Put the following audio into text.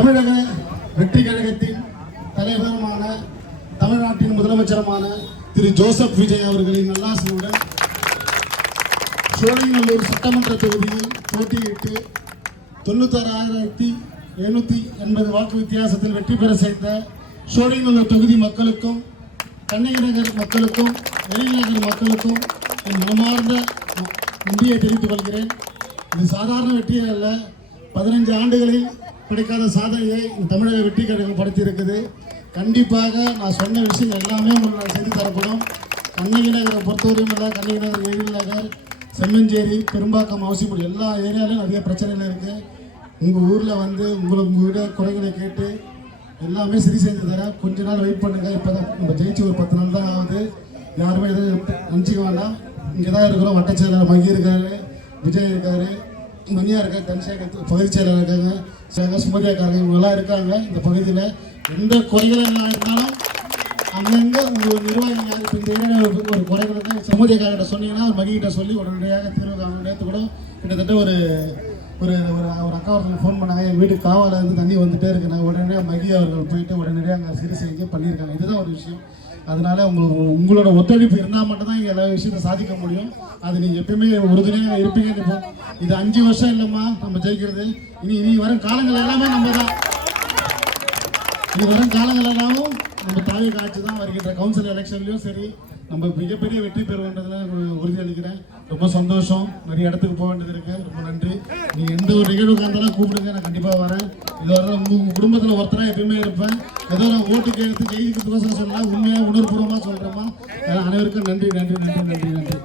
தமிழக வெற்றி கழகத்தின் தலைவருமான தமிழ்நாட்டின் முதலமைச்சருமான திரு ஜோசப் விஜய் அவர்களின் நல்லாசியுடன் சோழிங்கநல்லூர் சட்டமன்ற தொகுதியில் போட்டியிட்டு 96,780 வாக்கு வித்தியாசத்தில் வெற்றி பெற செய்த சோழிங்கநல்லூர் தொகுதி மக்களுக்கும் கண்ணகி நகர் மக்களுக்கும் எழில்நகர் மக்களுக்கும் என் மனமார்ந்த நன்றியை தெரிவித்துக் கொள்கிறேன். இது சாதாரண வெற்றி அல்ல, 15 ஆண்டுகளில் கிடைக்காத சாதனையை தமிழக வெற்றி கழகம் படைத்திருக்குது. கண்டிப்பாக நான் சொன்ன விஷயம் எல்லாமே உங்களுக்கு செய்து தரப்படும். கண்ணகி நகரை பொறுத்தவரையும் இல்லை, கண்ணகி நகர், எழில்நகர், செம்மஞ்சேரி, பெரும்பாக்கம், அவசியம் எல்லா ஏரியாலையும் நிறைய பிரச்சனைகள் இருக்குது. உங்கள் ஊரில் வந்து உங்களோட குறைகளை கேட்டு எல்லாமே சரி செஞ்சு தரேன். கொஞ்ச நாள் வெயிட் பண்ணுங்கள். இப்போ தான் நம்ம ஜெயிச்சு ஒரு 10 நாள் தான் ஆகுது. யாருமே எதுவும் நினச்சிக்க வேண்டாம். இங்கே தான் இருக்கிறோம். வட்டச் செயலாளர் மகி இருக்காரு, விஜய் இருக்காரு, மணியா இருக்காரு, தன்சேகர் பகுதி செயலாளர் இருக்காங்க, சுமதியாக்காரங்க, இவங்கெல்லாம் இருக்காங்க. இந்த பகுதியில் எந்த குறைகள் எல்லாம் இருந்தாலும் அங்கங்கே உங்கள் நிர்வாகிகள் யார் இப்போ இந்த ஏரியாவில் ஒரு குறைகளுக்கு சுமதியாக்கார்கிட்ட சொன்னீங்கன்னா மகிகிட்ட சொல்லி உடனடியாக தீர்வு காணும். நேற்று கூட கிட்டத்தட்ட ஒரு ஒரு ஒரு அக்கா அவர்கள் ஃபோன் பண்ணாங்க, என் வீட்டுக்கு காவால இருந்து தண்ணி வந்துட்டே இருக்குண்ணா. உடனடியாக மகி அவர்கள் போயிட்டு உடனடியாக அங்கே சிறு செஞ்சு பண்ணியிருக்காங்க. இதுதான் ஒரு விஷயம். அதனால உங்களோட ஒத்துழைப்பு இருந்தால் மட்டும்தான் இங்கே எல்லா விஷயத்தையும் சாதிக்க முடியும். அது நீங்கள் எப்பயுமே உறுதுணையாக இருப்பீங்க. இப்போ இது 5 வருஷம் இல்லைம்மா நம்ம ஜெயிக்கிறது. இனி வரும் காலங்கள் எல்லாமே நம்ம தான். இனி வரும் காலங்கள் எல்லாமும் நம்ம தாயை காட்சி தான். வருகின்ற கவுன்சில் எலெக்ஷன்லையும் சரி நம்ம மிகப்பெரிய வெற்றி பெறுவோன்றதுல உறுதி அளிக்கிறேன். ரொம்ப சந்தோஷம். நிறைய இடத்துக்கு போக வேண்டியது இருக்கு. ரொம்ப நன்றி. நீங்கள் எந்த ஒரு நிகழ்வுக்கு இருந்தாலும் கூப்பிடுங்க, நான் கண்டிப்பாக வரேன். இது வர உங்கள் குடும்பத்தில் ஒருத்தராக எப்பயுமே இருப்பேன். ஏதோ நான் ஓட்டுக்கு எடுத்து ஜெயிலுக்கு தோசை சொல்லலாம், உண்மையாக உணர்வுபூர்வமாக சொல்கிறேம்மா. அனைவருக்கும் நன்றி நன்றி நன்றி நன்றி நன்றி.